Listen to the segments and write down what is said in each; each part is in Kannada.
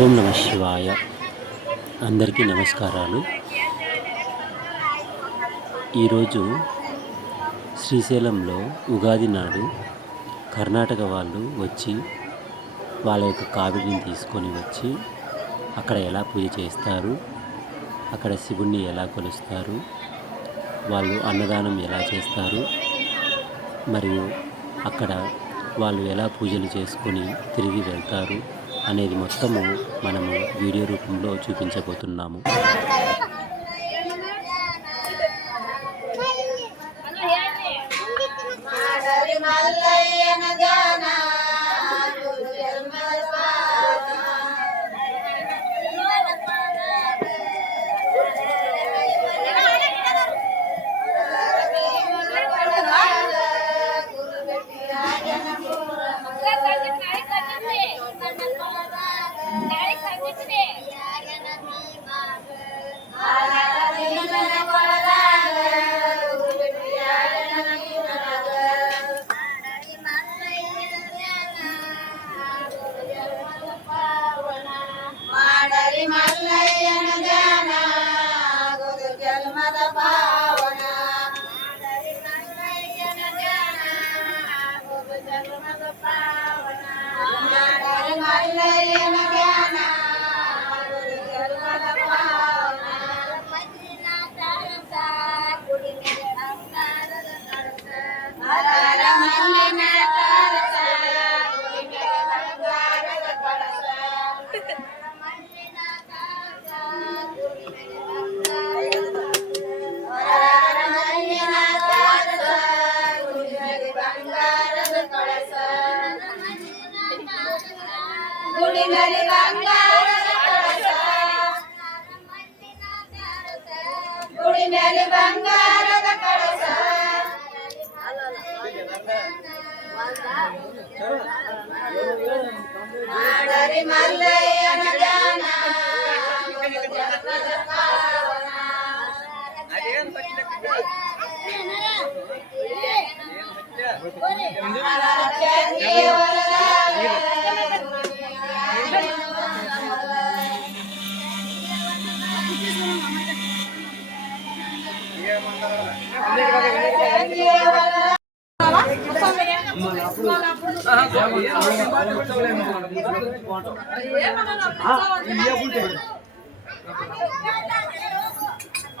ఓం నమ శివాయ. అందరికీ నమస్కారాలు. ఈరోజు శ్రీశైలంలో ఉగాది నాడు కర్ణాటక వాళ్ళు వచ్చి వాళ్ళ యొక్క కావిడిని తీసుకొని వచ్చి అక్కడ ఎలా పూజ చేస్తారు, అక్కడ శివుణ్ణి ఎలా కొలుస్తారు, వాళ్ళు అన్నదానం ఎలా చేస్తారు, మరియు అక్కడ వాళ్ళు ఎలా పూజలు చేసుకొని తిరిగి వెళ్తారు అనేది మొత్తము మనము వీడియో రూపంలో చూపించబోతున్నాము.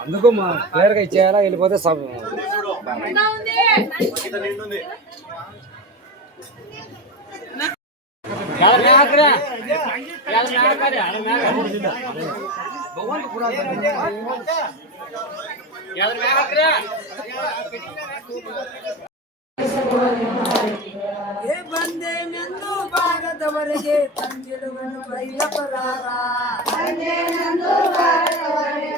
అందుకు మా క్లియర్గా ఇచ్చేయాలా, వెళ్ళిపోతే సబ్ ಬಂದೆ ನಂದು ಭಾರತವರೆಗೆ ತಂದಿಡುವನು ಬೈಲಪರಾರ ಬಂದೆ ನಂದು ಭಾರತವರೆಗೆ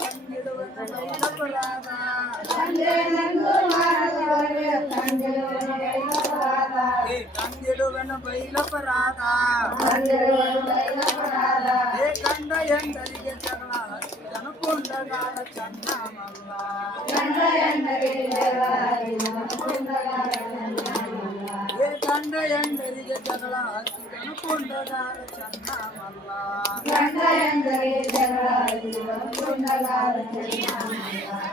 ತಂದಿಡುವನು ಬೈಲಪರಾರ ತಂದಿಡುವನು ಬೈಲಪರಾಧ ಏ ಕಂಡ ಎಂದರಿಗೆ ಜಗಳ ಜನಕೊಂಡಗಾಲ ಚನ್ನ ಮಲ್ಲ ಏ ಕಂಡ ಎಂದರಿಗೆ ಜಗಳ ಜನಕೊಂಡಗಾಲ ಚನ್ನ ಮಲ್ಲ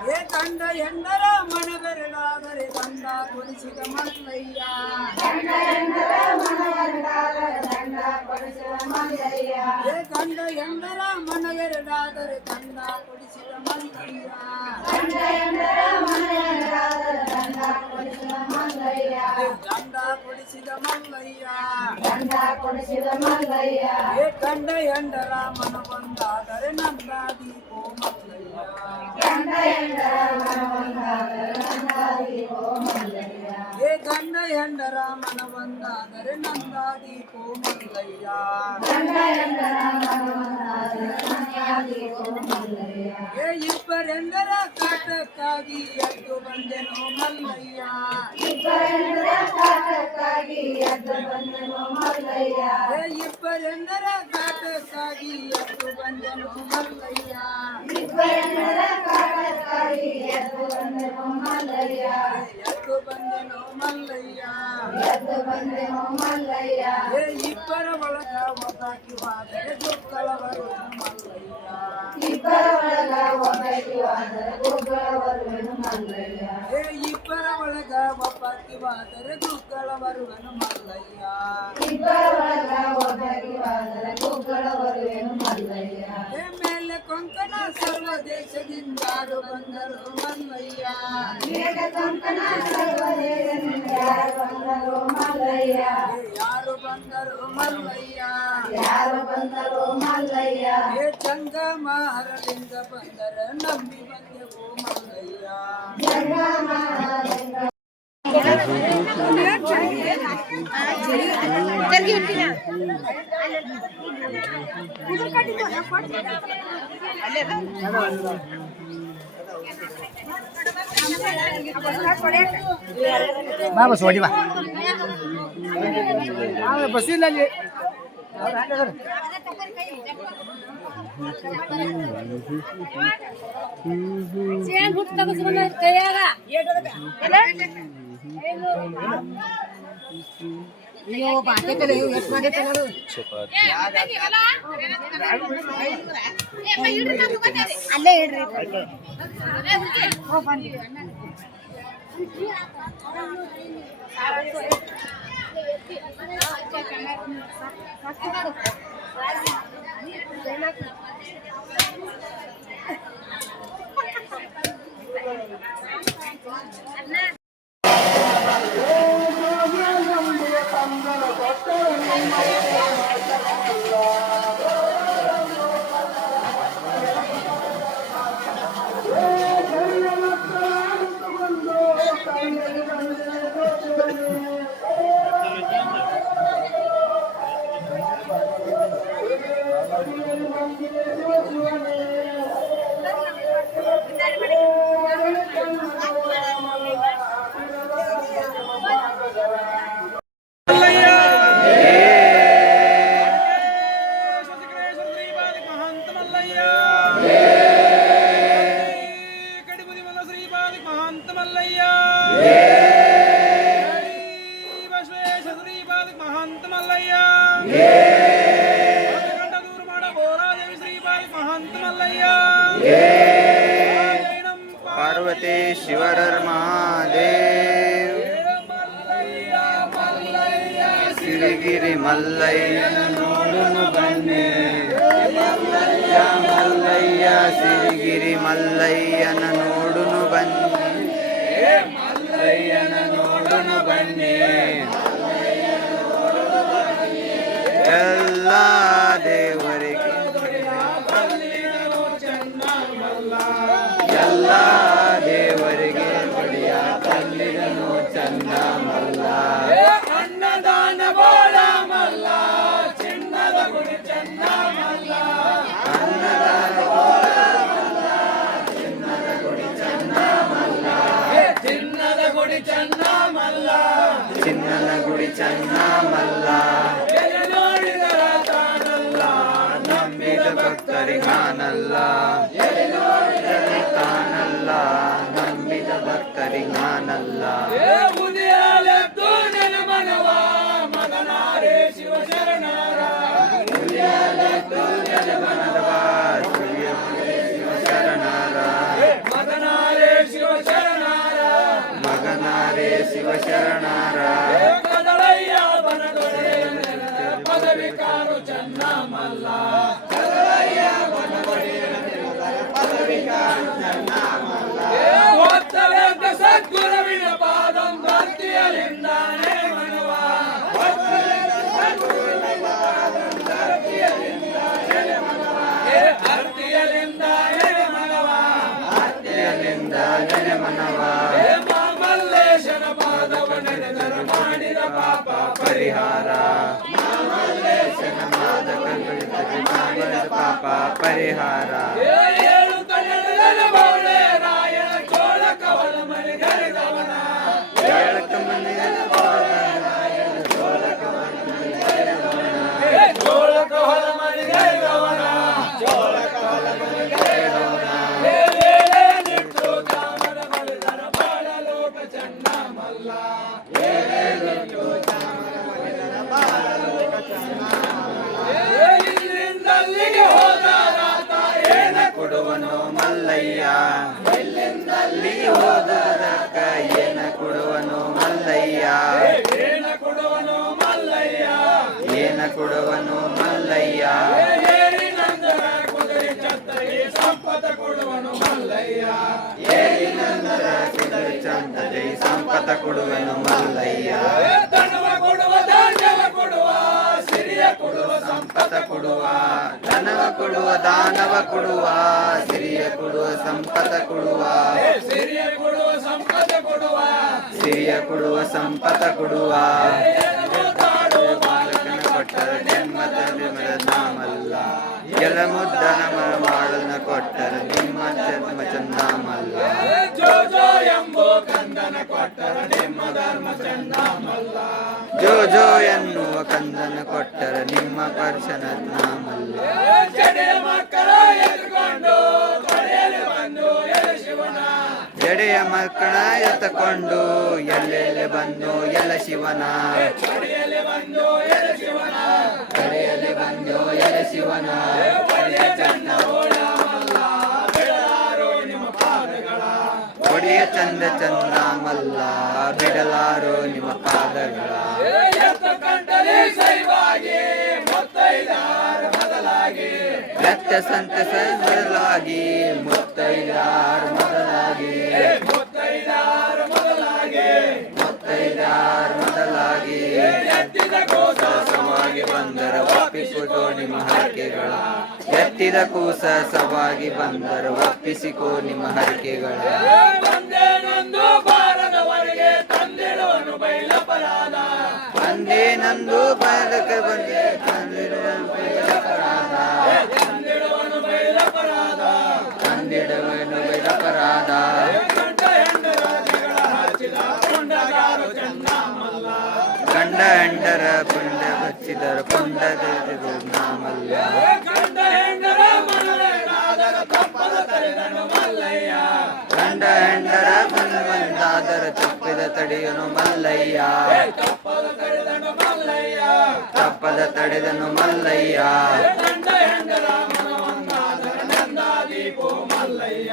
ಏ ಕಂಡ ಎಂದರ ಮನಬೆರಡಾದರೆ ದಂಡ ಕೊಡಿಸಿದ ಮಲ್ಲಯ್ಯ ಏ ಕಂಡ ಎಂದರ ಮನವೆರಡಾದರೆ ದಂಡ ಕೊಡಿಸಿದ ಮಲ್ಲಯ್ಯ ದಂಡ ಕೊಡಿಸಿದ ಮಲ್ಲಯ್ಯ ಏ ಕಂಡ ಎಂದರ ಮನ ಬಂದಾದರೆ ನಂದ ದೀಪೋ ಮಲ್ಲಯ್ಯ ಏ ಗಂಡ ಎಂಡರ ಮನ ಬಂದಾದರೆ ನಂದ ದೀಪೋ ಮಲ್ಲಯ್ಯ ಏ ಇಬ್ಬರೆಂದರ ಕಾಟಕ್ಕಾಗಿ ಎದ್ದು ಬಂದೆನೋ ಮಲ್ಲಯ್ಯ ಏ ಇಬ್ಬರೆಂದರ ಕಾಟಕ್ಕಾಗಿ ಎದ್ದು ಬಂದೆನೋ ಮಲ್ಲಯ್ಯ ಎದ್ದು ಬಂದೆನೋ ಮಲ್ಲಯ್ಯ ಬಂದೆವು ಮಲ್ಲಯ್ಯ ಇಬ್ಬರ ಒಳಗ ಒಬ್ಬಾಕಿ ಹೋದರೆ ದುಃಖಳ ಬರುವೆನು ಮಲ್ಲಯ್ಯ ಇಬ್ಬರ ಒಳಗ ಒಬ್ಬಾಕಿ ಹೋದರೆ ದುಃಖಳ ಬರುವೆನು ಮಲ್ಲಯ್ಯ ಇಬ್ಬರ ಒಳಗ ಒಬ್ಬಾಕಿ ಹೋದರೆ ದುಃಖಳ ಬರುವೆನು ಮಲ್ಲಯ್ಯ ಇಬ್ಬರ ಒಳಗ ಒಬ್ಬಾಕಿ ಹೋದರೆ ದುಃಖಳ ಬರುವೆನು ಮಲ್ಲಯ್ಯ ಮೇಲೆ ಕೊಂಕಣ ಸರ್ವ ದೇಶದಿಂದಾರು ಬಂದರು ಮಲ್ಲಯ್ಯ ಮೇಲೆ ಕೊಂಕಣ ಸರ್ವ ದೇಶದಿಂದ ಯಾರು ಬಂದರು ಮಲ್ಲಯ್ಯ ಯಾರು ಬಂದರು ಮಲ್ಲಯ್ಯ ಯಾರು ಬಂದರು ಮಲ್ಲಯ್ಯ ಜಂಗಮ ಹರಳಿಂದ ಬಂದರ ನಂಬಿ ಬಂದೆವು ಮಲ್ಲಯ್ಯ बस वडी बा बस ಇಲ್ಲ ಅಲ್ಲಿ ಚೇನ್ ಹುಟ್ಟು ತಗಸ್ಕೊಂಡ ಕೈಯಾಗ ಅಯ್ಯೋ ಬಾಟೆ ಕಡೆ ಎಷ್ಟು ಮಾಡೈತೆ ನೋಡು ಅಲ್ಲೇ ಇಡ್ರಿ पार्वती शिवहर महादेव सिरिगिरि मल्लಯ್ಯ ನೋಡುನು ಬನ್ನಿ ಮಲ್ಲಯ್ಯ ಸಿರಿಗಿರಿ ಮಲ್ಲಯ್ಯನ ನೋಡುನು ಬನ್ನಿ ಮಲ್ಲಯ್ಯನ ನೋಡುನು ಬನ್ನಿ ಎಲ್ಲ ದೇವರಿಗೆ ಎಲ್ಲ ದೇವರಿಗೆ ಬಡಿಯ ಕಲ್ಲಿರನು ಚಂದ ಮಲ್ಲ ಅನ್ನದಾನ ಬೋಳ ಮಲ್ಲ ಚಿನ್ನದ ಗುಡಿ ಚಂದ ಮಲ್ಲ ಅನ್ನದಾನ ಚಿನ್ನದ ಗುಡಿ ಚಂದ ಮಲ್ಲ ಚಿನ್ನದ ಗುಡಿ ಚಂದ ಮಲ್ಲ ಚಿನ್ನದ ಗುಡಿ ಚಂದ ಮಲ್ಲ ನೋಡಿದರ ತಾನಲ್ಲ ನಂಬಿದ ಭಕ್ತರಿಗಾನಲ್ಲ ತಾನಲ್ಲ ನಂಬಿದ ಭಕ್ತರಿಗಾನಲ್ಲ ಉದಯಾಲೆದ್ದು ನನ್ನ ಮನವ ಮಗನಾರೇ ಶಿವ ಶರಣರ ಶಿವ ಶರಣರ ಮಗನಾರೇ ಶಿವ ಶರಣರ ಮಗನಾರೇ ಶಿವ ಶರಣರ ಕದಳಯ್ಯ ಬನದೊಡೆ ಪದವಿ ಕಾರು ಚನ್ನ ಮಲ್ಲ ಒತ್ತಲೆದ್ದ ಸದ್ಗುರುವಿನ ಪಾದಂ ಭಕ್ತಿಯಲಿಂದಾನೆ ಮನವ ಅರ್ತಿಯಲಿಂದಾನೆ ಮನವ ಭಕ್ತಿಯಲಿಂದ ಜನ ಮನವ ಮಲ್ಲೇಶನ ಪಾದವ ನಡೆದರು ಮಾಡಿದ ಪಾಪ ಪರಿಹಾರ ಮಾಡಿದ ಪಾಪ ಪರಿಹಾರ ಏಳು ಕನ್ನಡದ ಬೌಳೆ ರಾಯಣ ಚೋಳ ಕವಲ ಮನೆಗರೆದವನ ಏಳಕ್ಕ ಮಂದಿರ ಚೋಳ ಕವಲ ಮನೆಗರೆದವನ ಚೋಳ ಕವಲ ಮನೆಗರೆದವನ ನಿಟ್ಟು ಕಾಮನ ಮಲಿದರ ಬಾಳ ಲೋಕ ಚನ್ನ ಮಲ್ಲ ನಿಟ್ಟು ಕಾಮನ ಅನ್ನ ಕೊಡುವನು ಮಲ್ಲಯ್ಯ ಏರಿ ನಂತರ ಕುದುರೆ ಛತ್ರಕ್ಕೆ ಸಂಪದ ಕೊಡುವನು ಮಲ್ಲಯ್ಯ ಏರಿ ನಂತರ ಕುದುರೆ ಚಂದದೆ ಸಂಪತ ಕೊಡುವನು ಮಲ್ಲಯ್ಯ ಧನವ ಕೊಡುವ ಧಾನ್ಯವ ಕೊಡುವ ಸಿರಿಯ ಕೊಡುವ ಸಂಪತ ಕೊಡುವ ಧನವ ಕೊಡುವ ದಾನವ ಕೊಡುವ ಸಿರಿಯ ಕೊಡುವ ಸಂಪತ ಕೊಡುವ ಸಿರಿಯ ಕೊಡುವ ಸಂಪದ ಕೊಡುವ ಸಿರಿಯ ಕೊಡುವ ಸಂಪತ ಕೊಡುವ ಬಾಲಕನ ಕೊಟ್ಟರ ಜನ್ಮದ ನಾಮಲ್ಲ ಕೆಲ ಮುದ್ದನ ಮಾಡನ ಕೊಟ್ಟರ ನಿಮ್ಮ ಜನ್ಮ ಚಂದಾಮಲ್ಲ ಜೋ ಜೋ ಎಂಬೋ ಕಂದನ ಕೊಟ್ಟರ ನಿಮ್ಮ ಧರ್ಮ ಚಂದಾಮಲ್ಲ ಜೋ ಜೋ ಎನ್ನುವ ಕಂದನ ಕೊಟ್ಟರ ನಿಮ್ಮ ಪರ್ಶನ ನಾಮಲ್ಲ ಜಡೆಯ ಮಕ್ಕಳ ಎದುಕೊಂಡು ಕೊಡೆಯಲ್ಲಿ ಬಂದು ಎಲೆ ಶಿವನ ಜಡೆಯ ಮಕ್ಕಳ ಎತ್ತಕೊಂಡು ಎಲ್ಲೆಲ್ಲಿ ಬಂದು ಎಲ್ಲ ಶಿವನ ಕೊಡೆಯಲ್ಲಿ ಬಂದು ಎಲೆ ಶಿವನ ಕಡೆಯಲ್ಲಿ ಬಂದು ಎಲ್ಲ ಶಿವನ ಒಳ್ಳೆಯ ಚಂದ ಓಡಾಮಲ್ಲ ಬೆಳಾರೋ ನಿಮ್ಮ ಪಾದಗಳ ಒಡೆಯ ಚಂದ ಚಂದ ಮಲ್ಲ ಬಿಡಲಾರೋ ನಿಮ್ಮ ಪಾದಗಳ ಎತ್ತ ಕಂಡರೆ ಸೈವಾಗಿ ಮುತ್ತೈದಾರ ಬದಲಾಗಿ ಎತ್ತ ಸಂತಸ ಬದಲಾಗಿ ಮುತ್ತೈದಾರ ಮೊದಲಾಗಿ ಮುತ್ತೈದಾರ ಮೊದಲಾಗಿ ಮುತ್ತೈದಾರ ಮೊದಲಾಗಿ ಎತ್ತಿದ ಗೋಸ ಸವಾಗಿ ಬಂದರ ಒಪ್ಪಿಸಿಕೋ ನಿಮ್ಮ ಹರಕೆಗಳ ಎತ್ತಿದ ಕೂಸ ಸವಾಗಿ ಬಂದರ ಒಪ್ಪಿಸಿಕೋ ನಿಮ್ಮ ಹರಕೆಗಳ ಬಂದೇನೊಂದು ಬಾರದವರೆಗೆ ತಂದಿಡುವನು ಬೈಲಪರಾಧ ಅಂದೇ ನಂದು ಬಾಲಕ ಬಂದೆ ಅಪರಾಧ ತಂದಿಡುವನು ಬೈಲಪರಾಧ ತಂದಿಡುವನು ಅಪರಾಧ ಗಂಡ ಹೆಂಡರ ಜಗಳ ಹಚ್ಚಿದ ಪುಂಡಗಾರು ಚಂದಾಮಲ್ಲ ಗಂಡ ಹೆಂಡರ ಪುಂಡ ಹಚ್ಚಿದರ ಪುಂಡ ನಾಮಲ್ಲ ಗಂಡ ಹೆಂಡರ ಮನವೇನಾದರ ತಪ್ಪದ ತಡೆದನು ಮಲ್ಲಯ್ಯ ಗಂಡ ಹೆಂಡರ ಬಂದಾದರ ತಪ್ಪಿದ ತಡೆಯನು ಮಲ್ಲಯ್ಯ ತಪ್ಪದ ತಡೆದನು ಮಲ್ಲಯ್ಯ ತಪ್ಪದ ತಡೆದನು ಮಲ್ಲಯ್ಯ ಗಂಡ ಹೆಂಡರ ಮನವನ್ನಾದರ ನಂದಾದೀಪೋ ಮಲ್ಲಯ್ಯ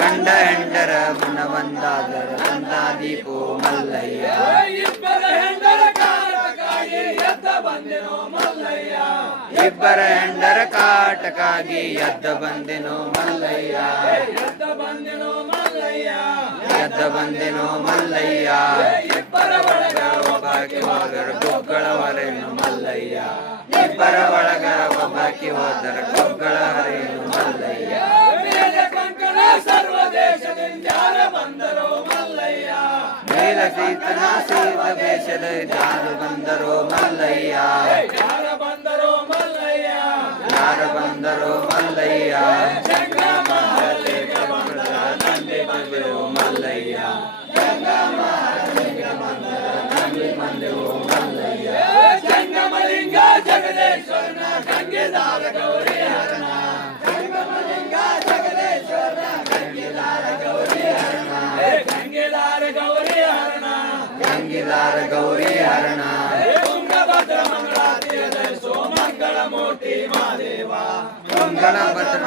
ಗಂಡ ಹೆಂಡರ ಮನವಂದಾದರ ನಂದಾದೀಪೋ ಮಲ್ಲಯ್ಯ ಇಬ್ಬರ ಹೆಂಡರ ಕಾರಣಕ್ಕಾಗಿ ಎದ್ದ ಬಂದೆನೋ ಮಲ್ಲಯ್ಯ ಇಬ್ಬರ ಹೆಂಡರ ಕಾಟಕ್ಕಾಗಿ ಎದ್ದ ಬಂದೆನೋ ಮಲ್ಲಯ್ಯ ಎದ್ದ ಬಂದೆನೋ ಮಲ್ಲಯ್ಯ ಎದ್ದ ಬಂದೆನೋ ಮಲ್ಲಯ್ಯ ಇಬ್ಬರ ಒಳಗ ಒಬ್ಬಾಕಿ ಹೋದರ ಗೊಗ್ಗಳ ಹೊರೆನು ಮಲ್ಲಯ್ಯ ಇಬ್ಬರ ಒಳಗರ ಒಬ್ಬಾಕಿ ಹೋದರ ಗೊಗ್ಗಳ ಹೊರೆನು ಮಲ್ಲಯ್ಯ ಮೇಲೆ ಕಂಕಣ ಸರ್ವ ದೇಶದಿಂದ ಯಾರ ಬಂದರೋ ಮಲ್ಲಯ್ಯ ಮೇಲ ಸೀತನ ಸೀತ ದೇಶದ ಯಾರು ಬಂದರೋ ಮಲ್ಲಯ್ಯ ಯಾರ ಬಂದರೋ ಮಲ್ಲಯ್ಯ ಯಾರ ಬಂದರೋ ಮಲ್ಲಯ್ಯ ಜಂಗಮಹಳ್ಳಿಗೆ ಬಂದರ ನಂದಿ ಬಂದೆವು ಮಲ್ಲಯ್ಯ ಜಂಗಮಲಿಂಗ ಜಗದೇಶ್ವರನ ಗಂಗೆದಾರ ಗೌರಿ ಹರಣ ಜಂಗಮಲಿಂಗ ಜಗದೇಶ್ವರನ ಗಂಗೆದಾರ ಗೌರಿ ಹರಣ ಗಂಗೆದಾರ ಗೌರಿ ಹರಣ ಗಂಗಿದಾರ ಗೌರಿ ಹರಣ ತುಂಗಭದ್ರ ಮಂಗಳಾತಿಯದ ಸೋಮಂಗಳ ಮೂರ್ತಿ ಮಾದೇವ ಮಂಗಳ ಭದ್ರ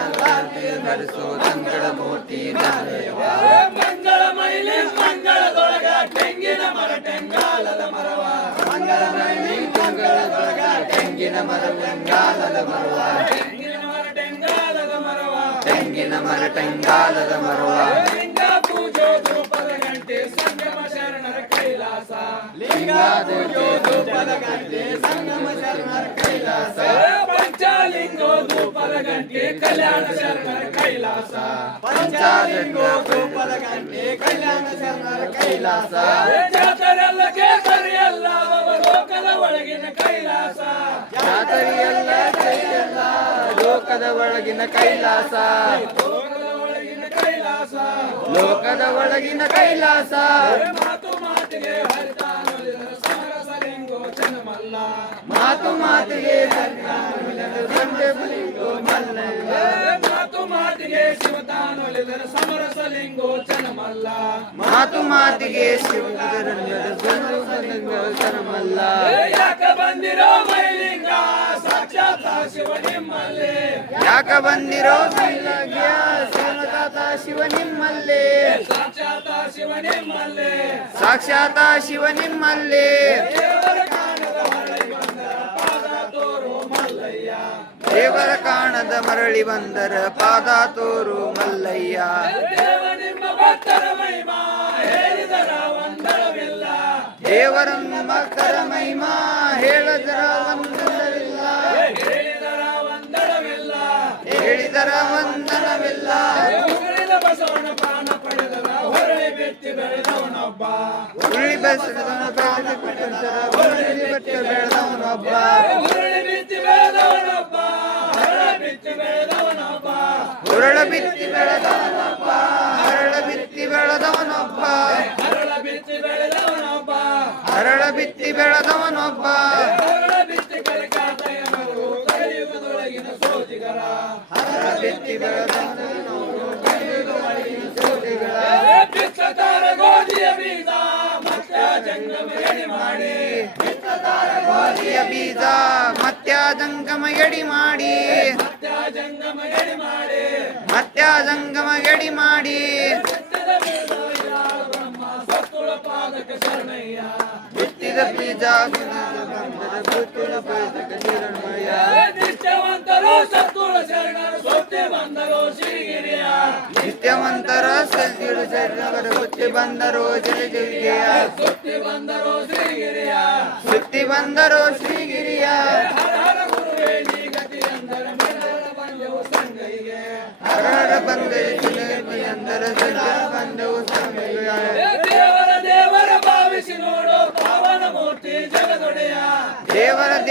ಧರಿಸೋ ತಂಗಳ ಮೂರ್ತಿ ದಾನೇವ ಮಂಗಳ ಮೈಲಿ ಮಂಗಳದೊಳಗ ತೆಂಗಿನ ಮರ ಟೆಂಗಾಲದ ಮರವ ಮಂಗಳ ಮೈಲಿ ಮಂಗಳದೊಳಗ ತೆಂಗಿನ ಮರ ಟೆಂಗಾಲದ ಮರವ ತೆಂಗಿನ ಮರ ಟೆಂಗಾಲದ ಮರವ ತೆಂಗಿನ ಮರ ಟೆಂಗಾಲದ ಮರವ ಲಿಂಗ ಪೂಜೆ ಧೂಪದ ಗಂಟೆ ಸಂಗಮ ಶರಣರ ಕೈಲಾಸ ಲಿಂಗ ಪೂಜೆ ಧೂಪದ ಗಂಟೆ ಸಂಗಮ ಶರಣರ ಕೈಲಾಸ ಪಂಚಲಿಂಗೋ ಧೂಪದ ಗಂಟೆ ಕಲ್ಯಾಣ ಶರಣರ ಕೈಲಾಸ ಪಂಚಾಲಿಂಗ ಧೂಪದ ಗಂಟೆ ಕಲ್ಯಾಣ ಶರಣರ ಕೈಲಾಸ ಜಾತರೆಲ್ಲ ಕೇಸರಿಯಲ್ಲ ಲೋಕದ ಒಳಗಿನ ಕೈಲಾಸ ಜಾತರಿಯಲ್ಲ ಕೈಯಲ್ಲ ಲೋಕದ ಒಳಗಿನ ಕೈಲಾಸ ಲೋಕದ ಒಳಗಿನ ಕೈಲಾಸ ಲೋಕದ ಒಳಗಿನ ಕೈಲಾಸ ಮಾತು ಮಾತಿಗೆ ಹರಿತಾನುಲಿದ ಸಮರಸಲಿಂಗೋ ಚನ್ನಮಲ್ಲ ಮಾತು ಮಾತಿಗೆ ಗಂಡೆ ಬಲಿಗೋ ಮಲ್ಲಯ್ಯ ಮಾತು ಮಾತಿಗೆ ಶಿವತಾನುಲಿದ ಸಮರಸಲಿಂಗೋ ಚನ್ನಮಲ್ಲ ಮಾತು ಮಾತಿಗೆ ಶಿವಮಲ್ಲ ಯಾಕ ಬಂದಿರೋ ಮೈಲಿಂಗ ಸಾಕ್ಷಾತ್ ಶಿವ ನಿಮ್ಮಲ್ಲಿ ಯಾಕ ಬಂದಿರೋ ಮೈಲಿಂಗ ಶಿವತಾತ ಶಿವ ನಿಮ್ಮಲ್ಲಿ ಸಾಕ್ಷಾತ್ ಶಿವ ನಿಮ್ಮಲ್ಲಿ ಸಾಕ್ಷಾತ ಶಿವ ನಿಮ್ಮಲ್ಲಿ ದೇವರ ಕಾಣದ ಹೊರಳಿ ಬಂದರ ಪಾದ ದೇವರ ಕಾಣದ ಮರಳಿ ಬಂದರ ಪಾದ ತೋರು ಮಲ್ಲಯ್ಯ ದೇವ ನಿಮ್ಮ ಭಕ್ತರ ಮಹಿಮಾ ಹೇಳಿದರ ಒಂದಳವಿಲ್ಲ ದೇವರ ಭಕ್ತರ ಮಹಿಮಾ ಹೇಳದರ ವಂದನವಿಲ್ಲ ಹೇಳಿದರ ಒಂದಳವಿಲ್ಲ ಹೇಳಿದರ ವಂದನವಿಲ್ಲ ಉಗುಳಿದ ಬಸವನ ಪಾನ ಪಡೆದರ ಹೊರಳಿ ಬಿತ್ತಿ ಬೆಳೆದವನೊಬ್ಬ ಉರುಳಿ ಬೆಳೆದವನೊಬ್ಬ ಹುರುಳಿ ಬಿತ್ತಿ ಬೆಳೆದವನೊಬ್ಬ ಹರಳ ಬಿತ್ತಿ ಬೆಳೆದವನೊಬ್ಬ ಉರುಳ ಬಿತ್ತಿ ಬೆಳೆದವನೊಬ್ಬ ಹರಳ ಬಿತ್ತಿ ಬೆಳೆದವನೊಬ್ಬ ಹರಳ ಬಿತ್ತಿ ಬೆಳೆದವನೊಬ್ಬ ಹರಳ ಬಿತ್ತಿ ಬೆಳೆದವನೊಬ್ಬ ಹರಳ ಬಿತ್ತಿ ಕಲಿಕಾತಯ್ಯನವರು ಕಲಿಯುಗದೊಳಗಿನ ಸೋಜಿಗರ ಹರಳ ಬಿತ್ತಿ ಬೆಳೆದವನೊಬ್ಬ ಬಿತ್ತತಾರ ಗೋಧಿಯ ಬೀಜ ಮತ್ಯ ಜಂಗಮ ಎಡಿ ಮಾಡಿ ಗೋಧಿಯ ಬೀಜ ಮತ್ಯ ಜಂಗಮ ಎಡಿ ಮಾಡಿ ಮತ್ಯ ಜಂಗಮ ಎಡಿ ಮಾಡಿ ಮತ್ಯ ಜಂಗಮ ಎಡಿ ಮಾಡಿ ಬಿತ್ತಿದ ಬೀಜ ಯಾರ ಬ್ರಹ್ಮ ಸತ್ತುಳ ಪಾದಕ ಶರಣಯ್ಯ ಬಿತ್ತಿದ ಬೀಜ ನಿಷ್ಠವಂತರು ಸತ್ತುಳ ಶರಣರು ಸೊತ್ತೆ ಬಂದರು ಶ್ರೀಗಿರಿಯ ನಿತ್ಯವಂತರ ಸದ್ಯುಡು ಶರಣವರ ಸುತ್ತಿ ಬಂದರು ಜಲಗಿರಿಯ ಸುತ್ತಿ ಬಂದರು ಶ್ರೀಗಿರಿಯ ಸುತ್ತಿ ಬಂದರು ಶ್ರೀಗಿರಿಯ ಹರ ಹರ ಗುರುವೇ ನೀ ಗತಿ ಅಂದರ ಮಂಡಲ ಬಂದೆವು ಸಂಗೈಗೆ ಹರಹರ ಬಂದರೆ ಅಂದರ ಸಜ್ಜನ ಬಂದವು ಸಂಗಯ್ಯ ದೇವರ ದೇವರ ಭಾವಿಸಿ ನೋಡು ಪಾವನ ಮೂರ್ತಿ ಜಗದೊಡೆಯ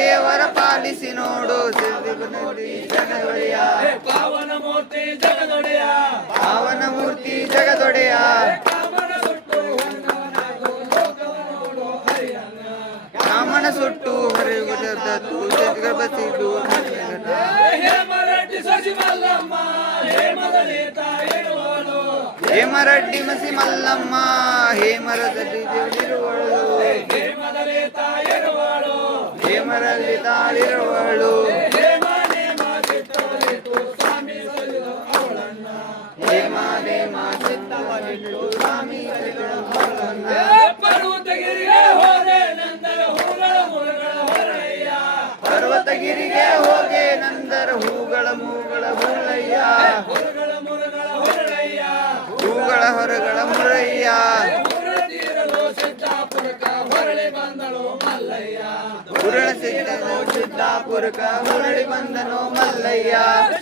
ದೇವರ ಪಾಲಿಸಿ ನೋಡು ಜನಗೊಡೆಯ ಪಾವನ ಮೂರ್ತಿ ಜಗದೊಡೆಯ ಪಾವನ ಮೂರ್ತಿ ಜಗದೊಡೆಯ ಕಾಮನ ಸುಟ್ಟು ಹೊನ್ನವನಾಗು ಲೋಕವ ನೋಡು ಹರಿಯನ್ನ ಕಾಮನ ಸುಟ್ಟು ಹೊರಗುಡದ್ದು ಜಗಬಸಿದು ಹೇಮರೆಡ್ಡಿ ಸಸಿ ಮಲ್ಲಮ್ಮ ಹೇಮದಲಿತ ಇರುವಳು ಹೇಮರಡ್ಡಿ ಮಸಿ ಮಲ್ಲಮ್ಮ ಹೇಮರದಲ್ಲಿ ದೇವರಿರುವಳು ಹೇಮದಲಿತ ಇರುವಳು ಹೇಮರಲ್ಲಿ ತಾಳಿರುವಳು ಹೇಮ ನೇಮ ಚಿತ್ತವಲಿಟ್ಟು ಸ್ವಾಮಿ ಸಲಿದು ಅವಳನ್ನ ಹೇಮ ನೇಮ ಚಿತ್ತವಲಿಟ್ಟು ಸ್ವಾಮಿ ಅವಳನ್ನ ಪರ್ವತಗಿರಿಗೆ ಹೋದೆ ನಂದರ ಹೂಗಳ ಮುಳುಗಳ ಹೊರಯ್ಯ ಪರ್ವತಗಿರಿಗೆ ಹೋಗೆ ನಂದರ ಹೂಗಳ ಮೂಗಳ ಮುರಳಯ್ಯ ಹುರುಗಳ ಮುರುಗಳ ಹೊರಯ್ಯ ಹೂಗಳ ಹೊರಗಳ ಮುರಯ್ಯ ಹುರುಳ ತೀರಲು ಸಿದ್ದಾಪುರಕ ಹೊರಳಿ ಬಂದಳು ಮಲ್ಲಯ್ಯ ಉರುಳ ಸಿದ್ದಾಪುರಕ ಹುರಳಿ ಬಂದನು ಮಲ್ಲಯ್ಯ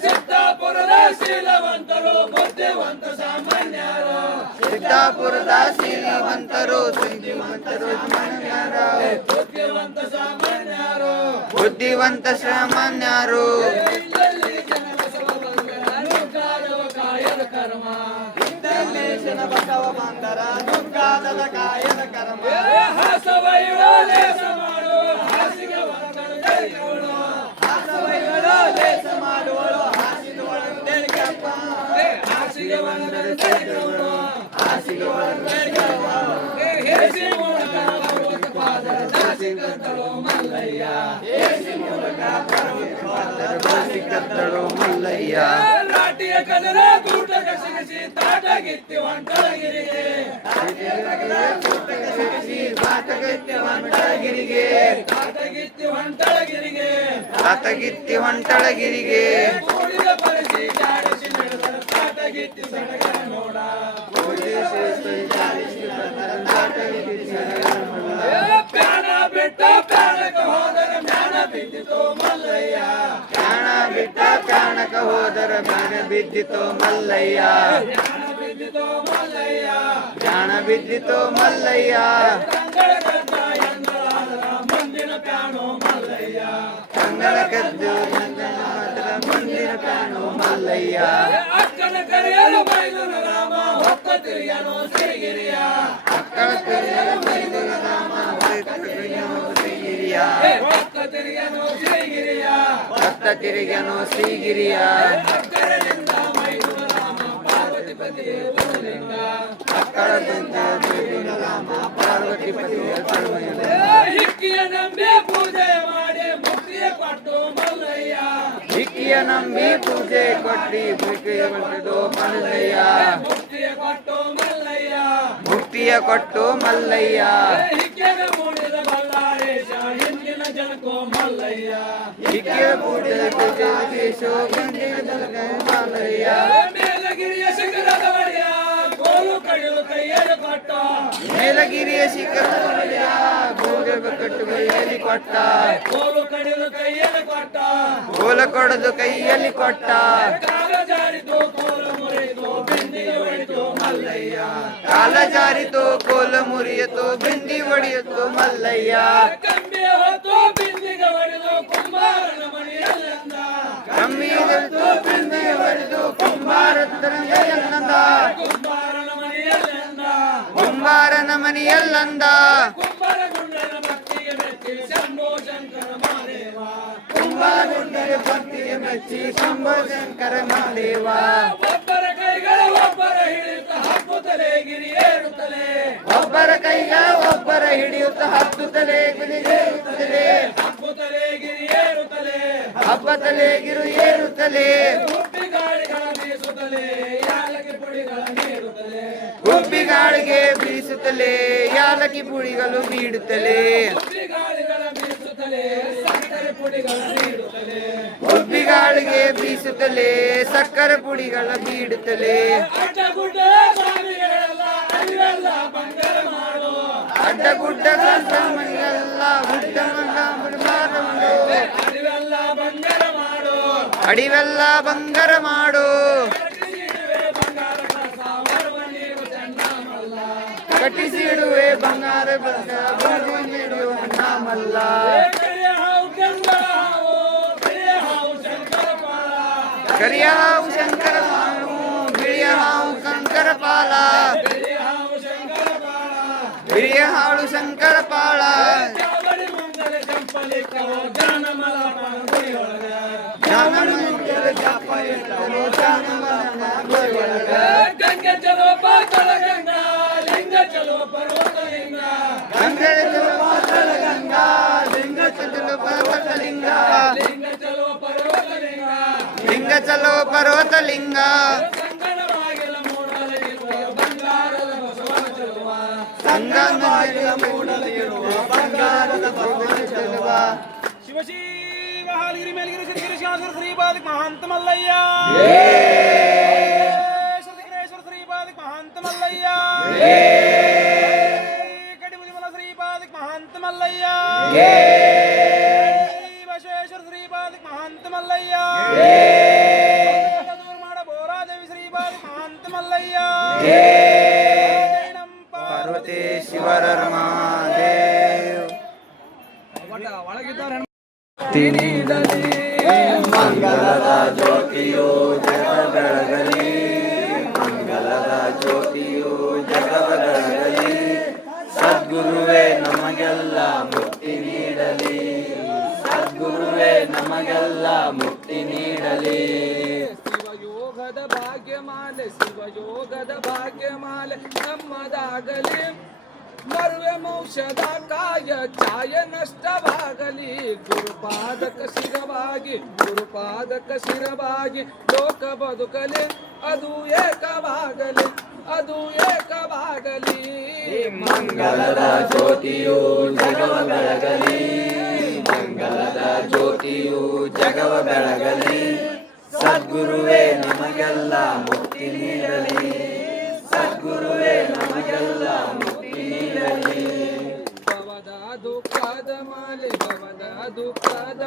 ಸಿದ್ದಾಪುರದ ಶೀಲವಂತರು ಬುದ್ಧಿವಂತ ಸಾಮಾನ್ಯರು ಸಿದ್ದಾಪುರದ ಶ್ರೀಮಂತರು ಸಂಜೀವಂತರು ಬುದ್ಧಿವಂತ ಸಾಮಾನ್ಯರು ಬುದ್ಧಿವಂತ ಸಾಮಾನ್ಯರು ಇಲ್ಲಲ್ಲಿ ಜನಬಸವ ಬಂದರ ನುಗ್ಗಾದವ ಕಾಯದ ಕರ್ಮ ಬಸವ ಬಂದರ ದುರ್ಗಾದದ ಕಾಯದ ಕರ್ಮ ಹಾಸವೈರೋ ಲೇಸ ಮಾಡು ಹಾಸಿಗೆ ಬಂದಳು ಜೈಗಳು ಹಾಸವೈಗಳು ಲೇಸ ಮಾಡುವಳು ಹಾಸಿಗೆ ಒಳಗಪ್ಪ ಹಾಸಿಗೆ ಬಂದಳು ಜೈಗಳು ಹಾಸಿಗೆ ಒಳಗಪ್ಪ ಹೇಸಿ ಮೂಲಕ ಭಗವತ ಪಾದರ ದಾಸಿ ಕತ್ತಳು ಮಲ್ಲಯ್ಯ ಏಸಿ ಮೂಲಕ ಪರ್ವತಪಾದರ ದಾಸಿ ಕತ್ತಳು ಮಲ್ಲಯ್ಯ ಲಾಟಿಯ ಕದರ ಗೂಟ ಕಸಗಿಸಿ ತಾಟಗಿತ್ತಿ ಹೊಂಟಳಗಿರಿಗೆ ಗಿರಿಗೆ ತಾಟಗಿತ್ತಿ ಹೊಂಟಳಗಿರಿಗೆ ಆತಗಿತ್ತಿ ಹೊಂಟಳಗಿರಿಗೆ ಕೂಡಿದ ಪರಿಸಿ ಜಾಡಿಸಿ ನಡೆದರ ತಾಟಗಿತ್ತಿ ಸಡಗರ ನೋಡ ಪ್ಯಾಣ ಬಿಟ್ಟ ಪ್ಯಾಣಕ ಹೋದರ ಮ್ಯಾಣ ಬಿದ್ದಿತು ಮಲ್ಲಯ್ಯ ಪ್ರಾಣ ಬಿಟ್ಟ ಪ್ರಾಣಕ ಹೋದರ ಮ್ಯಾನ ಬಿದ್ದಿತು ಮಲ್ಲಯ್ಯ ಜ್ಞಾನ ಬಿದ್ದಿತು ಮಲ್ಲಯ್ಯ ಪ್ರಾಣ ಬಿದ್ದಿತು ಮಲ್ಲಯ್ಯ ಕಂಗಳ ಗದ್ದ ಎಂದಳಾದರ ಮುಂದಿನ ಪ್ಯಾಣೋ ಮಲ್ಲಯ್ಯ ಕಂಗಳ ಕದ್ದು ಮುಂದಿನ ಪ್ರಾಣು ಮಲ್ಲಯ್ಯ ಅಕ್ಕನ ಕರೆಯಲು ಮೈದುನ ರಾಮ ಹೊಕ್ಕ ತಿರುಗನು ಶ್ರೀಗಿರಿಯ ಅಕ್ಕಳ ಮೈದೂರು ರಾಮ ಶ್ರೀಗಿರಿಯ ಹೊಕ್ಕ ತಿರುಗನು ಶ್ರೀಗಿರಿಯ ಭಕ್ತ ತಿರುಗನು ಶ್ರೀಗಿರಿಯ ಅಕ್ಕರದಿಂದ ಮೈದುನ ರಾಮ ಪಾರ್ವತಿಪತಿ ಪುರಲಿಂಗ ಅಕ್ಕಳ ರಾಮ ಪಾರ್ವತಿಪತಿ ಹಿಕ್ಕಿಯ ನಂಬಿ ಪೂಜೆ ಮಾಡಿ ಮುಕ್ತಿಯ ಕೊಟ್ಟು ಮಲ್ಲಯ್ಯ ಹಿಕ್ಕಿಯ ನಂಬಿ ಪೂಜೆ ಕೊಟ್ಟಿ ಮುಕ್ತಿಯ ಕೊಟ್ಟು ಮಲ್ಲಯ್ಯ ಮುಕ್ತಿಯ ಕೊಟ್ಟು ಮಲ್ಲಯ್ಯ ಮುಕ್ತಿಯ ಕೊಟ್ಟು ಮಲ್ಲಯ್ಯ ಹಿಕ್ಕಿಯ ಮೂಡಿದ ಬಲ್ಲಾಳೇಶ ಹಿಂದಿನ ಜನಕೋ ಮಲ್ಲಯ್ಯ ಇಕ್ಕಿಯ ಬೂಟಕ್ಕೆ ಶೋಭೆ ಮಲ್ಲಯ್ಯ ಮೇಲಗಿರಿಯ ಶಿಖರದ ಒಡೆಯ ಕೋಲು ಕಡಿಲು ಕೈಯಲ್ಲಿ ಕೊಟ್ಟ ಮೇಲಗಿರಿಯ ಶಿಖರದ ಒಡೆಯ ಗೋಡೆ ಕಟ್ಟು ಕೈಯಲ್ಲಿ ಕೊಟ್ಟ ಕೋಲು ಕಡಿಲು ಕೈಯಲ್ಲಿ ಕೊಟ್ಟ ಕೋಲ ಕೊಡದು ಕೈಯಲ್ಲಿ ಕೊಟ್ಟ ಕಾಲ ಜಾರಿತು ಕೋಲು ಮುರಿತು ಬೆಂದಿಗೆ ಹೊಡಿತು ಮಲ್ಲಯ್ಯ ಕಾಲ ಜಾರಿತು ಕೋಲ ಮುರಿಯಿತು ಬಿಂದಿ ಹೊಡೆಯಿತು ಮಲ್ಲಯ್ಯ ಕಂಬಿ ಹೊತ್ತು ಬಿಂದಿಗೆ ಹೊಡೆದು ಕುಂಬಾರನ ಮನೆಯಲ್ಲಂದ ಕಮ್ಮಿ ಬಿಂದಿ ಹೊಡೆದು ಕುಂಬಾರತ್ತರಂದ ಕುಂಬಾರನ ಮನೆಯಲ್ಲಂದ ಕುಂಬಾರನ ಮನೆಯಲ್ಲಂದ ಕುಂಬಾರ ಗುಂಡನ ಭಕ್ತಿಗೆ ಮೆಚ್ಚಿ ಶಂಭೋ ಶಂಕರ ಮಾದೇವ ಕುಂಬಾರಗುಂಡರ ಭಕ್ತಿಗೆ ಮೆಚ್ಚಿ ಶಂಭೋ ಶಂಕರ ಮಹಾದೇವ ಒಬ್ಬರ ಕೈಗಳ ಒಬ್ಬರ ಹಿಡಿತ ಹಬ್ಬುತ್ತಲೇ ಗಿರಿ ಏರುತ್ತಲೇ ಒಬ್ಬರ ಕೈಗ ಒಬ್ಬರ ಹಿಡಿಯುತ್ತ ಹತ್ತುತ್ತಲೇ ಗುರಿಗೇರುತ್ತಲೇ ಹಬ್ಬುತ್ತಲೇ ಗಿರಿ ಏರುತ್ತಲೇ ಹಬ್ಬತಲೇ ಗಿರು ಏರುತ್ತಲೇ ಹುಟ್ಟಿ ಗಾಳಿಗಳ ಬೀಸುತ್ತಲೇ ಯಾಲಕ್ಕಿ ಪುಡಿಗಳ ನೀಡುತ್ತಲೇ ಗುಬ್ಬಿ ಗಾಳಿಗೆ ಬೀಸುತ್ತಲೇ ಯಾಲಕ್ಕಿ ಪುಡಿಗಳು ಬೀಡುತ್ತಲೇ ಹುಟ್ಟಿ ಗಾಳಿಗಳ ಬೀಸುತ್ತಲೇ ಸಕ್ಕರೆ ಪುಡಿಗಳ ನೀಡುತ್ತಲೇ ಗುಬ್ಬಿ ಗಾಳಿಗೆ ಬೀಸುತ್ತಲೇ ಸಕ್ಕರೆ ಪುಡಿಗಳ ಬೀಡುತ್ತಲೇ ಅಡ್ಡಗುಡ್ಡ ಸ್ವಾಮಿಗಳೆಲ್ಲ ಅರಿವೆಲ್ಲ ಬಂಗಾರ ಮಾಡು ಅಡ್ಡಗುಡ್ಡ ಮನೆಯಲ್ಲ ಗುಡ್ಡ ಮಾಡು ಅರಿವೆಲ್ಲ ಬಂಗಾರ ಮಾಡು ಅಡಿವೆಲ್ಲ ಬಂಗಾರ ಮಾಡು ಬಂಗಾರ ಸಾವರ್ವ ನೀವು ಚೆನ್ನಮಲ್ಲ ಕಟ್ಟಿಸಿಡುವೆ ಬಂಗಾರ ನೀಡುವ ನಾಮಲ್ಲ ಕರಿಯ ಹಾವು ಕೆಂಡ ಹಾವು ಕರಿಯ ಹಾವು ಶಂಕರ ಪಾಳ ಕರಿಯ ಹಾವು ಶಂಕರ ಮಾನು ಬಿಳಿಯ ಹಾವು ಶಂಕರ ಪಾಲ ಕರಿಯ ಹಾವು ಶಂಕರ ಪಾಳ ಬಿಳಿಯ ಹಾಳು ಶಂಕರ ಪಾಳ ಚಾವಡಿ ಮಂಗಲ ಚಂಪಲಿಕ್ಕೋ ಜಾನಮಲ ಗುಡಿಯೊಳಗ ಗಂಗೆ ಚಲೋ ಪಾತಳ ಗಂಗಾ ಲಿಂಗ ಚಲೋ ಪರ್ವತ ಲಿಂಗ ಗಂಗೆ ಚಲೋ ಪಾತಾಳ ಗಂಗಾ ಲಿಂಗ ಚಲೋ ಪರ್ವತ ಲಿಂಗ ಲಿಂಗ ಚಲೋ ಪರ್ವತ ಲಿಂಗ ಲಿಂಗ ಚಲೋ ಪರ್ವತ ಲಿಂಗ ಸಂಗಡವಾಗಿಲ್ಲ ಮೂಡಲಿರುವ ಬಂಗಾರದ ಬಸವನ ಚಲುವ ಸಂಗಮವಾಗಿಲ ಮೂಡಲಿರುವ ಬಂಗಾರದ ಭಗವನ ಚೆಲುವ ಶಿವಶಿವ ಹಾಲಗಿರಿ ಮೇಲಗಿರಿ ಶ್ರೀಗಿರಿ ಶಾಸನ ಶ್ರೀಪಾದ ಮಹಾಂತ ಮಲ್ಲಯ್ಯ ಶ್ರೀಕರೇಶ್ವರ ಶ್ರೀಪಾದ ಮಹಾಂತ ಮಲ್ಲಯ್ಯ ಕಡಿಮುದಿಮಲ ಶ್ರೀಪಾದ ಮಹಾಂತ ಮಲ್ಲಯ್ಯ ಬಸವೇಶ್ವರ ಶ್ರೀಪಾದ ಮಹಾಂತ ಮಲ್ಲಯ್ಯ ದೂರ ಮಾಡ ಬೋರಾದೇವಿ ಶ್ರೀಪಾದ ಮಹಾಂತ ಮಲ್ಲಯ್ಯ ಪಾರ್ವತಿ ಶಿವರರ ಮಹಾದೇವ್ ಮಂಗಲದ ಜ್ಯೋತಿಯು ಜಗ ಬೆಳಗಲಿ ಮಂಗಲದ ಜ್ಯೋತಿಯು ಜಗ ಬೆಳಗಲಿ ಸದ್ಗುರುವೇ ನಮಗೆಲ್ಲ ಮುಕ್ತಿ ನೀಡಲಿ ಸದ್ಗುರುವೇ ನಮಗೆಲ್ಲ ಮುಕ್ತಿ ನೀಡಲಿ ಶಿವಯೋಗದ ಭಾಗ್ಯಮಾಲೆ ಶಿವಯೋಗದ ಭಾಗ್ಯಮಾಲೆ ನಮ್ಮದಾಗಲಿ ಮರುವೆ ಮೌಷಧ ಕಾಯ ಛಾಯ ನಷ್ಟವಾಗಲಿ ಗುರುಪಾದಕ ಶಿರವಾಗಿ ಲೋಕ ಬದುಕಲಿ ಅದು ಏಕವಾಗಲಿ ಅದು ಏಕವಾಗಲಿ ಮಂಗಲದ ಜ್ಯೋತಿಯು ಜಗವ ಬೆಳಗಲಿ ಮಂಗಲದ ಜ್ಯೋತಿಯು ಜಗವ ಬೆಳಗಲಿ ಸದ್ಗುರುವೇ ನಮಗೆಲ್ಲ ಮುಕ್ತಿ ನೀಡಲಿ ಸದ್ಗುರುವೇ ನಮಗೆಲ್ಲ ಮುಕ್ತಿ ನೀಡಲಿ ಭವದ ದುಃಖದ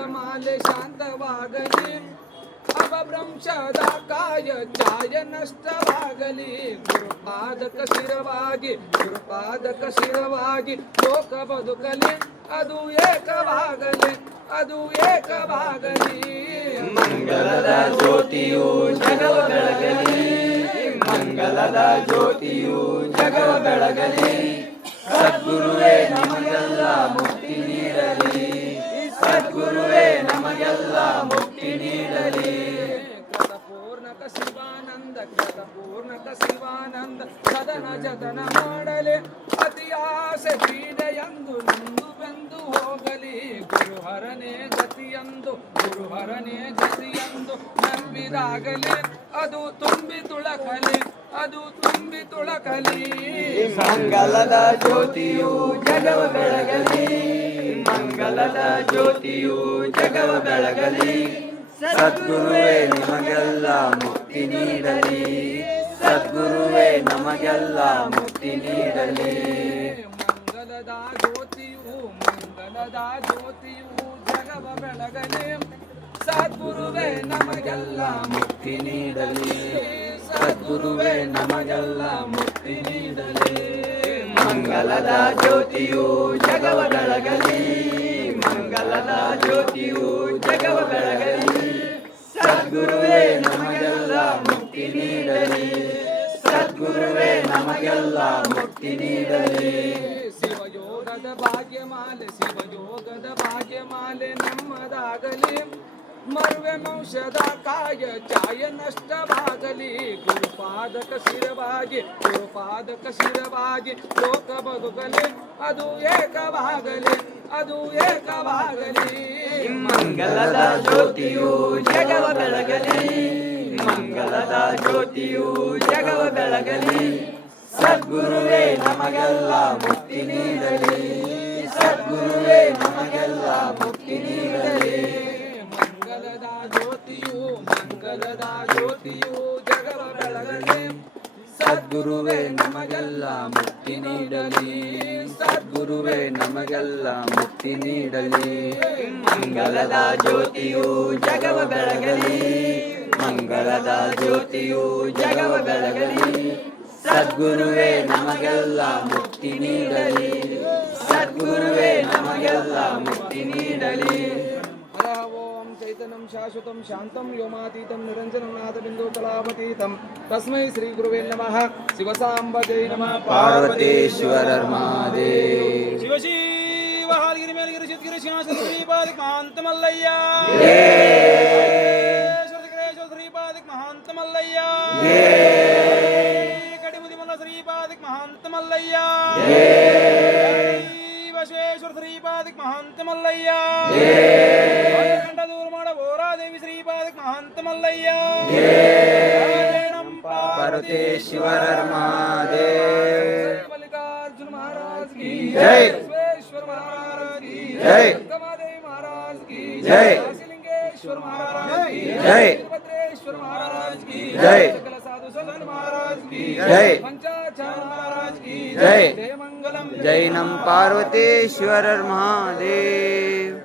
ಮಾಲೆ ಶಾಂತವಾಗಲಿ ಅಪಭ್ರಂಶದ ಕಾಯ ಛಾಯ ನಷ್ಟವಾಗಲಿ ಗುರುಪಾದಕ ಶಿರವಾಗಿ ಲೋಕ ಬದುಕಲಿ ಅದು ಏಕವಾಗಲಿ ಅದು ಏಕವಾಗಲಿ ಮಂಗಲದ ಜ್ಯೋತಿಯು ಜಗವ ಬೆಳಗಲಿ ಮಂಗಲದ ಜ್ಯೋತಿಯು ಜಗವ ಬೆಳಗಲಿ ಸದ್ಗುರುವೇ ನಮಗೆಲ್ಲ ಮುಕ್ತಿ ನೀಡಲಿ ಸದ್ಗುರುವೇ ನಮಗೆಲ್ಲ ಮುಕ್ತಿ ನೀಡಲಿ ಪೂರ್ಣಕ ಶಿವಾನಂದ ಸದನ ಜತನ ಮಾಡಲಿ ಅತಿ ಆಸೆ ಪೀಡೆಯಂದು ನೊಂದು ಬೆಂದು ಹೋಗಲಿ ಗುರುಹರನೇ ಗತಿಯಂದು ನಂಬಿದಾಗಲಿ ಅದು ತುಂಬಿ ತುಳಕಲಿ ಮಂಗಲದ ಜ್ಯೋತಿಯು ಜಗವ ಬೆಳಗಲಿ ಮಂಗ ಮಂಗಲದ ಜ್ಯೋತಿಯು ಜಗವ ಬೆಳಗಲಿ ಸದ್ಗುರುವೇ ನಿಮಗೆಲ್ಲ ಮುಕ್ತಿ ನೀಡಲಿ ಸದ್ಗುರುವೇ ನಮಗೆಲ್ಲ ಮುಕ್ತಿ ನೀಡಲಿ ಮಂಗಲದ ಜ್ಯೋತಿಯು ಜಗವ ಬೆಳಗಲಿ ಸದ್ಗುರುವೇ ನಮಗೆಲ್ಲ ಮುಕ್ತಿ ನೀಡಲಿ ಸದ್ಗುರುವೇ ನಮಗೆಲ್ಲ ಮುಕ್ತಿ ನೀಡಲಿ ಮಂಗಲದ ಜ್ಯೋತಿಯು ಜಗವ ಬೆಳಗಲಿ ಮಂಗಲದ ಜ್ಯೋತಿಯು ಜಗವ ಬೆಳಗಲಿ ಸದ್ಗುರುವೇ ನಮಗೆಲ್ಲ ಮುಕ್ತಿ ನೀಡಲಿ ಸದ್ಗುರುವೇ ನಮಗೆಲ್ಲ ಮುಕ್ತಿ ನೀಡಲಿ ಶಿವಯೋಗದ ಭಾಗ್ಯಮಾಲೆ ನಮ್ಮದಾಗಲಿ ಮರುವೆ ವಂಶದ ಕಾಯ ಚಾಯ ನಷ್ಟವಾಗಲಿ ಗುರುಪಾದಕ ಶಿರವಾಗಿ ಲೋಕ ಬದುಕಲಿ ಅದು ಏಕವಾಗಲಿ ಮಂಗಲದ ಜ್ಯೋತಿಯು ಜಗವ ಬೆಳಗಲಿ ಮಂಗಲದ ಜ್ಯೋತಿಯು ಜಗವ ಬೆಳಗಲಿ ಸದ್ಗುರುವೇ ನಮಗೆಲ್ಲ ಮುಕ್ತಿ ನೀಡಲಿ ಸದ್ಗುರುವೇ ನಮಗೆಲ್ಲ ಮುಕ್ತಿ ನೀಡಲಿ ಮಂಗಲದ ಜ್ಯೋತಿಯು ಜಗವ ಬೆಳಗಲಿ ಸದ್ಗುರುವೇ ನಮಗೆಲ್ಲ ಮುಕ್ತಿ ನೀಡಲಿ ಸದ್ಗುರುವೇ ನಮಗೆಲ್ಲ ಮುಕ್ತಿ ನೀಡಲಿ ಮಂಗಲದ ಜ್ಯೋತಿಯು ಜಗವ ಬೆಳಗಲಿ ಮಂಗಲದ ಜ್ಯೋತಿಯು ಜಗವ ಬೆಳಗಲಿ ಸದ್ಗುರುವೇ ನಮಗೆಲ್ಲ ಮುಕ್ತಿ ನೀಡಲಿ ಸದ್ಗುರುವೇ ನಮಗೆಲ್ಲ ಮುಕ್ತಿ ನೀಡಲಿ ಓಂ ಚೈತನ್ಯಂ ಶಾಶ್ವತಂ ಶಾಂತಂ ವ್ಯೋಮಾತೀತಂ ನಿರಂಜನಂ ನಾದಬಿಂದು ಕಲಾವತೀತಂ ತಸ್ಮೈ ಶ್ರೀ ಗುರುವೇ ನಮಃ ಶಿವಸಾಂಬಜೈ ನಮಃ ಪಾರ್ವತೇಶ್ವರರ್ ಮಹಾದೇವ್ ಶಿವ ಶಿವ ಹಾಲಗಿರಿ ಮೇಲಗಿರಿ ಶಿವಗಿರಿ ಶ್ರೀಪಾದಿಕ್ ಮಹಾಂತ ಮಲ್ಲಯ್ಯ ಶ್ರೀಪಾದಿಕ್ ಮಹಾಂತ ಮಲ್ಲಯ್ಯ ಕಡಿಮುದಿ ಮಲ್ಲ ಶ್ರೀಪಾದಿಕ್ ಮಹಾಂತ ಮಲ್ಲಯ್ಯ ಬಸವೇಶ್ವರ ಶ್ರೀಪಾದಿಕ್ ಮಹಾಂತ ಮಲ್ಲಯ್ಯ ಕಂಡ ದೂರ ಮಾಡ ಬೋರಾದೇವಿ ಶ್ರೀಪಾದಿಕ್ ಮಹಾಂತ ಮಲ್ಲಯ್ಯ ಪಾರ್ವತೇಶ್ವರರ್ ಮಹಾದೇವ್ ಮಲ್ಲಿಕಾರ್ಜುನ ಮಹಾರಾಜ್ ಕಿ ಜೈ ಬಸವೇಶ್ವರ ಮಹಾರಾಜ್ ಕಿ ಜೈ ಗಂಗಾದೇವಿ ಮಹಾರಾಜ್ ಕಿ ಜೈ ಕಾಶಿಲಿಂಗೇಶ್ವರ ಮಹಾರಾಜ್ ಕಿ ಜೈ ಭದ್ರೇಶ್ವರ ಮಹಾರಾಜ್ ಕಿ ಜೈ सकल साधु सदन महाराज की जय पंचाचार महाराज की जय जय मंगलम जय नम पार्वतेश्वरर महादेव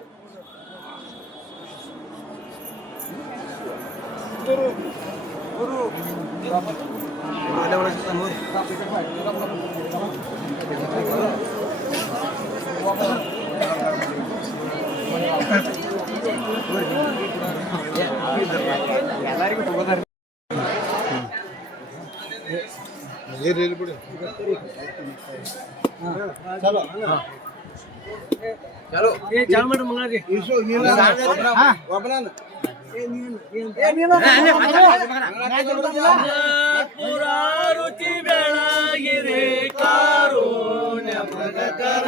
ಪುರಾರುಚಿ ಬೆಳಗಿರೆ ಕಾರುಣ್ಯ ಮಗಕರ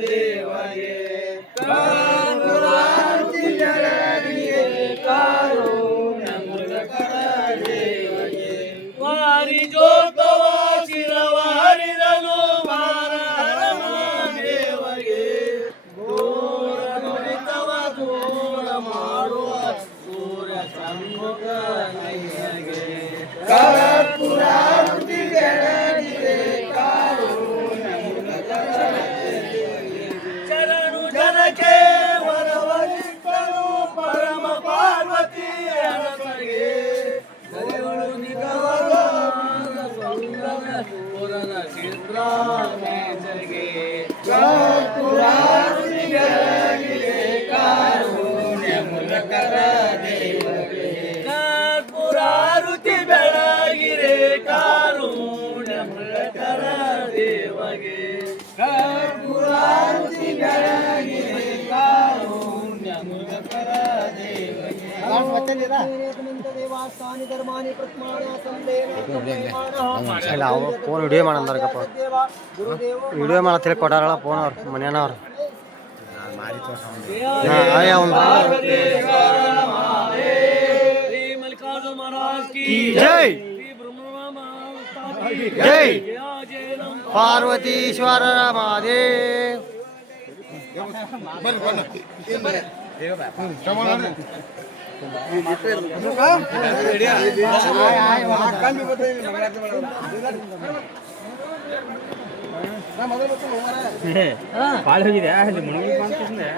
ದೇವಯೇ ಪುರಾರುಚಿ ಬೆಳಗಿರೆ ಕಾರುಣ್ಯ ಮಗಕರ ದೇವಯೇ ವಾರಿ ಜೋತವ ಶಿರವಾರಿರಲು ಮಾರಮ ದೇವಗೆ ದೂರ ನುರಿತವ ದೂರ ಮಾಡುವ ಸೂರ್ಯ ಸಮ್ಮುಖ ನೈನಗೆ ಪುರಾರುಚಿ ಬೆಳಗಿರೆ ಕಾರುಣ್ಯ ಮಗಕರ ದೇವಗೆ ಚರಣು ಜನಕ್ಕೆ ವರವರಿತ್ತನು ಪರಮ ಪಾರ್ವತಿ ಅರಸಗೆ ದರೆಗಳು ನಿಗಮದ ಪುರನ ಸಿದ್ರಾಮೇಶಗೆ ಪುರಾರುಚಿ ಬೆಳಗಿರೆ ಕಾರುಣ್ಯ ಮೂಲಕರ ದೇವಗೆ ಪುರಾರುಚಿ ಬೆಳಗಿರೆ ಕಾರುಣ್ಯ ಮೂಲಕರ ದೇವಗೆ ಪುರಾರುಚಿ ಬೆಳಗಿರೆ ಕಾರುಣ್ಯ ಮೂಲಕರ ದೇವಗೆ ದೇವಾಸ್ಥಾನಿ ಧರ್ಮಾನಿ ಪ್ರತ್ಮಾನ ಇಲ್ಲ ಅವು ಫೋನ್ ವಿಡಿಯೋ ಮಾಡಂದಾರಪ್ಪ ವಿಡಿಯೋ ಮಾಡತ್ತಿಲ್ಲ ಕೊಟ್ಟಾರಲ್ಲ ಫೋನ್ ಅವ್ರು ಮನೆಯವ್ರು ಜೈ ಜೈ ಪಾರ್ವತೀಶ್ವರ ಮಹಾದೇವ್ ಕಾಲು ಹೋಗಿದೆ ಅಲ್ಲಿ ಮುಳುಗಿ ಕಾಣ್ತಿದ್ದೆ